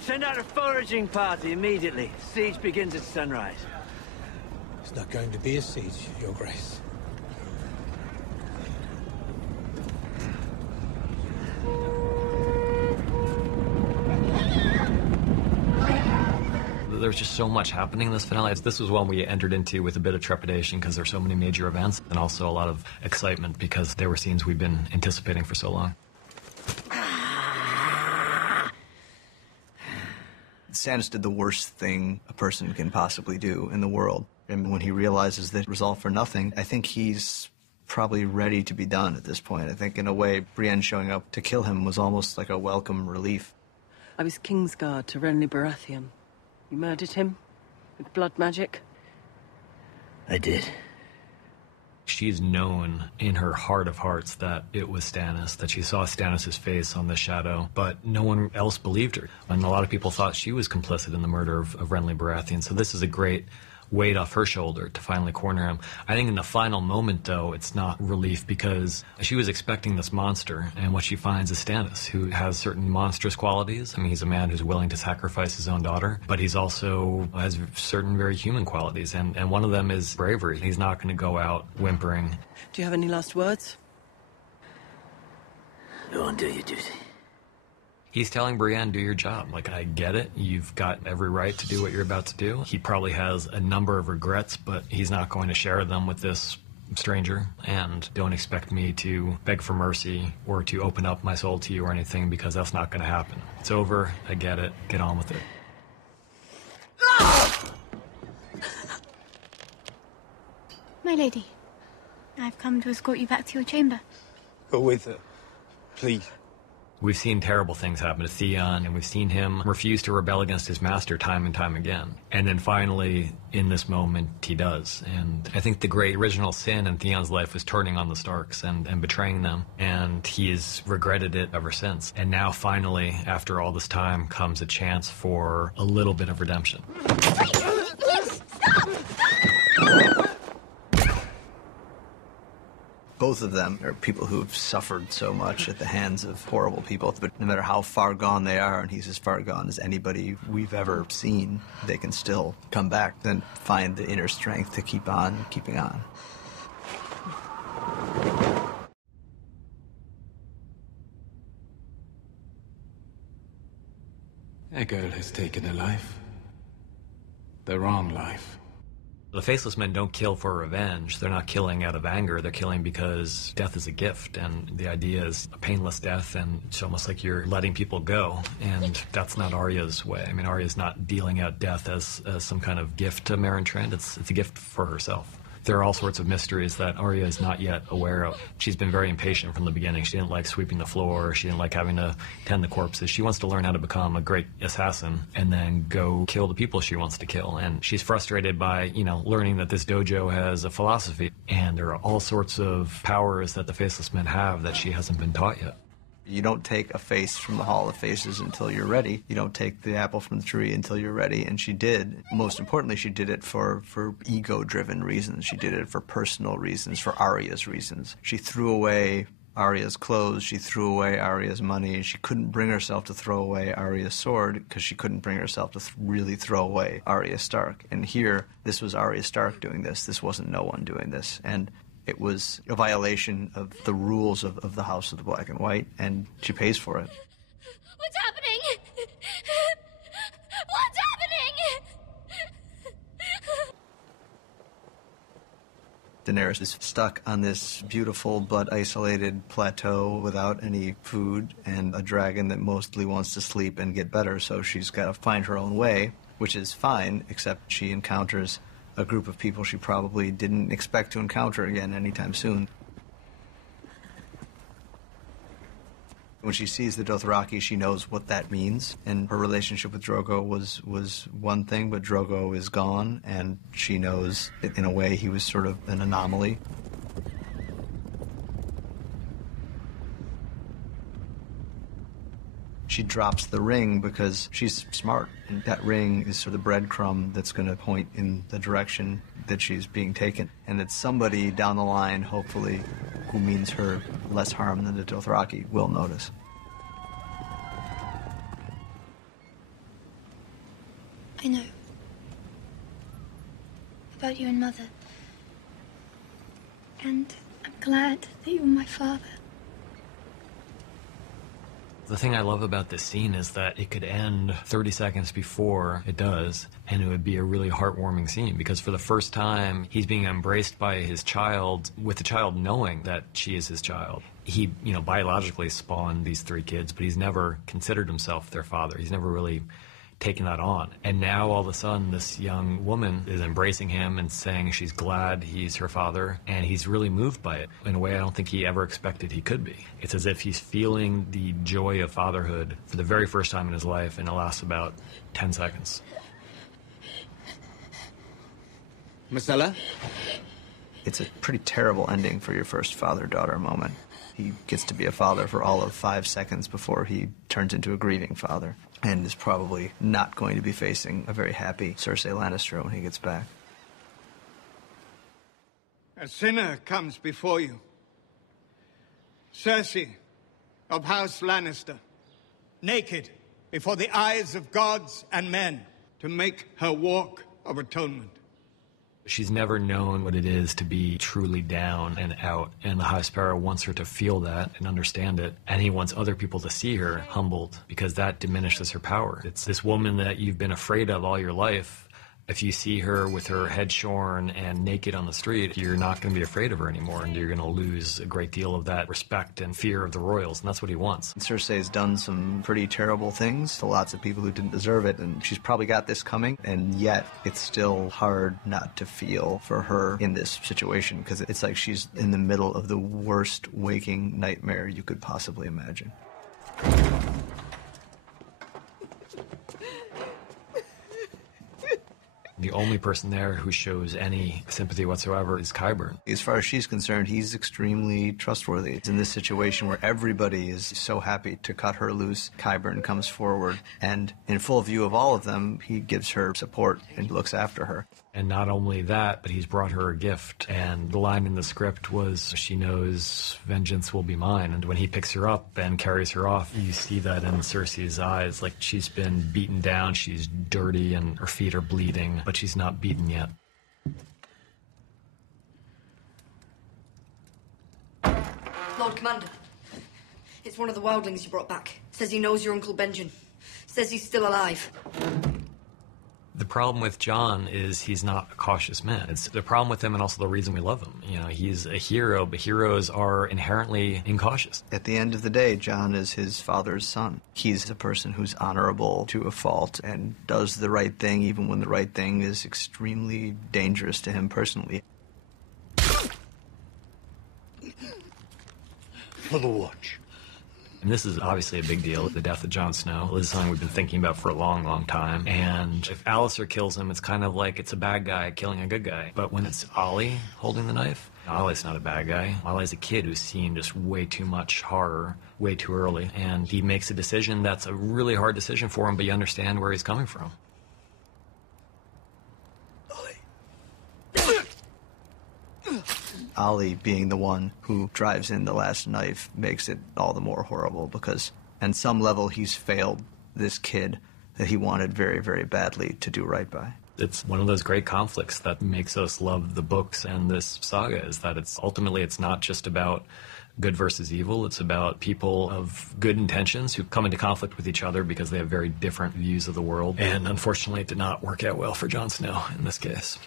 Send out a foraging party immediately. Siege begins at sunrise. It's not going to be a siege, Your Grace. There's just so much happening in this finale. This was one we entered into with a bit of trepidation because there's so many major events, and also a lot of excitement because there were scenes we've been anticipating for so long. Stannis did the worst thing a person can possibly do in the world. And when he realizes that it was all for nothing, I think he's probably ready to be done at this point. I think in a way, Brienne showing up to kill him was almost like a welcome relief. I was Kingsguard to Renly Baratheon. You murdered him? With blood magic? I did. She's known in her heart of hearts that it was Stannis, that she saw Stannis' face on the shadow, but no one else believed her. And a lot of people thought she was complicit in the murder of Renly Baratheon, so this is a great weight off her shoulder to finally corner him. I think in the final moment, though, it's not relief because she was expecting this monster, and what she finds is Stannis, who has certain monstrous qualities. I mean, he's a man who's willing to sacrifice his own daughter, but he's also has certain very human qualities, and one of them is bravery. He's not going to go out whimpering. Do you have any last words? Go and do your duty. He's telling Brienne, do your job. Like, I get it. You've got every right to do what you're about to do. He probably has a number of regrets, but he's not going to share them with this stranger. And don't expect me to beg for mercy or to open up my soul to you or anything, because that's not going to happen. It's over. I get it. Get on with it. My lady, I've come to escort you back to your chamber. Go with her, please. We've seen terrible things happen to Theon, and we've seen him refuse to rebel against his master time and time again. And then finally, in this moment, he does. And I think the great original sin in Theon's life was turning on the Starks and betraying them. And he's regretted it ever since. And now finally, after all this time, comes a chance for a little bit of redemption. Both of them are people who have suffered so much at the hands of horrible people. But no matter how far gone they are, and he's as far gone as anybody we've ever seen, they can still come back and find the inner strength to keep on keeping on. A girl has taken a life. The wrong life. The Faceless Men don't kill for revenge. They're not killing out of anger. They're killing because death is a gift, and the idea is a painless death, and it's almost like you're letting people go, and that's not Arya's way. I mean, Arya's not dealing out death as some kind of gift to Meryn Trant. It's a gift for herself. There are all sorts of mysteries that Arya is not yet aware of. She's been very impatient from the beginning. She didn't like sweeping the floor. She didn't like having to tend the corpses. She wants to learn how to become a great assassin and then go kill the people she wants to kill. And she's frustrated by, learning that this dojo has a philosophy. And there are all sorts of powers that the Faceless Men have that she hasn't been taught yet. You don't take a face from the Hall of Faces until you're ready. You don't take the apple from the tree until you're ready. And she did. Most importantly, she did it for ego-driven reasons. She did it for personal reasons, for Arya's reasons. She threw away Arya's clothes. She threw away Arya's money. She couldn't bring herself to throw away Arya's sword because she couldn't bring herself to really throw away Arya Stark. And here, this was Arya Stark doing this. This wasn't no one doing this. And it was a violation of the rules of the House of the Black and White, and she pays for it. What's happening? What's happening? Daenerys is stuck on this beautiful but isolated plateau without any food and a dragon that mostly wants to sleep and get better, so she's got to find her own way, which is fine, except she encounters a group of people she probably didn't expect to encounter again anytime soon. When she sees the Dothraki, she knows what that means, and her relationship with Drogo was one thing, but Drogo is gone, and she knows, in a way, he was sort of an anomaly. She drops the ring because she's smart, and that ring is sort of the breadcrumb that's going to point in the direction that she's being taken. And it's somebody down the line, hopefully, who means her less harm than the Dothraki will notice. I know. About you and Mother. And I'm glad that you're my father. The thing I love about this scene is that it could end 30 seconds before it does, and it would be a really heartwarming scene, because for the first time, he's being embraced by his child, with the child knowing that she is his child. He, biologically spawned these 3 kids, but he's never considered himself their father. He's never really taking that on. And now all of a sudden this young woman is embracing him and saying she's glad he's her father, and he's really moved by it in a way I don't think he ever expected he could be. It's as if he's feeling the joy of fatherhood for the very first time in his life, and it lasts about 10 seconds. Marcella? It's a pretty terrible ending for your first father-daughter moment. He gets to be a father for all of 5 seconds before he turns into a grieving father, and is probably not going to be facing a very happy Cersei Lannister when he gets back. A sinner comes before you. Cersei of House Lannister, naked before the eyes of gods and men, to make her walk of atonement. She's never known what it is to be truly down and out, and the High Sparrow wants her to feel that and understand it, and he wants other people to see her humbled, because that diminishes her power. It's this woman that you've been afraid of all your life. If you see her with her head shorn and naked on the street, you're not going to be afraid of her anymore, and you're going to lose a great deal of that respect and fear of the royals, and that's what he wants. Cersei's done some pretty terrible things to lots of people who didn't deserve it, and she's probably got this coming, and yet it's still hard not to feel for her in this situation, because it's like she's in the middle of the worst waking nightmare you could possibly imagine. The only person there who shows any sympathy whatsoever is Qyburn. As far as she's concerned, he's extremely trustworthy. It's in this situation where everybody is so happy to cut her loose. Qyburn comes forward, and in full view of all of them, he gives her support and looks after her. And not only that, but he's brought her a gift. And the line in the script was, she knows vengeance will be mine. And when he picks her up and carries her off, you see that in Cersei's eyes. Like, she's been beaten down, she's dirty, and her feet are bleeding, but she's not beaten yet. Lord Commander, it's one of the wildlings you brought back. Says he knows your Uncle Benjen. Says he's still alive. The problem with Jon is he's not a cautious man. It's the problem with him, and also the reason we love him. He's a hero, but heroes are inherently incautious. At the end of the day, Jon is his father's son. He's a person who's honorable to a fault and does the right thing even when the right thing is extremely dangerous to him personally. For the watch. And this is obviously a big deal, the death of Jon Snow. This is something we've been thinking about for a long, long time. And if Alliser kills him, it's kind of like it's a bad guy killing a good guy. But when it's Ollie holding the knife, Ollie's not a bad guy. Ollie's a kid who's seen just way too much horror way too early. And he makes a decision that's a really hard decision for him, but you understand where he's coming from. Ollie being the one who drives in the last knife makes it all the more horrible, because on some level he's failed this kid that he wanted very, very badly to do right by. It's one of those great conflicts that makes us love the books and this saga, is that ultimately it's not just about good versus evil. It's about people of good intentions who come into conflict with each other because they have very different views of the world. And unfortunately, it did not work out well for Jon Snow in this case.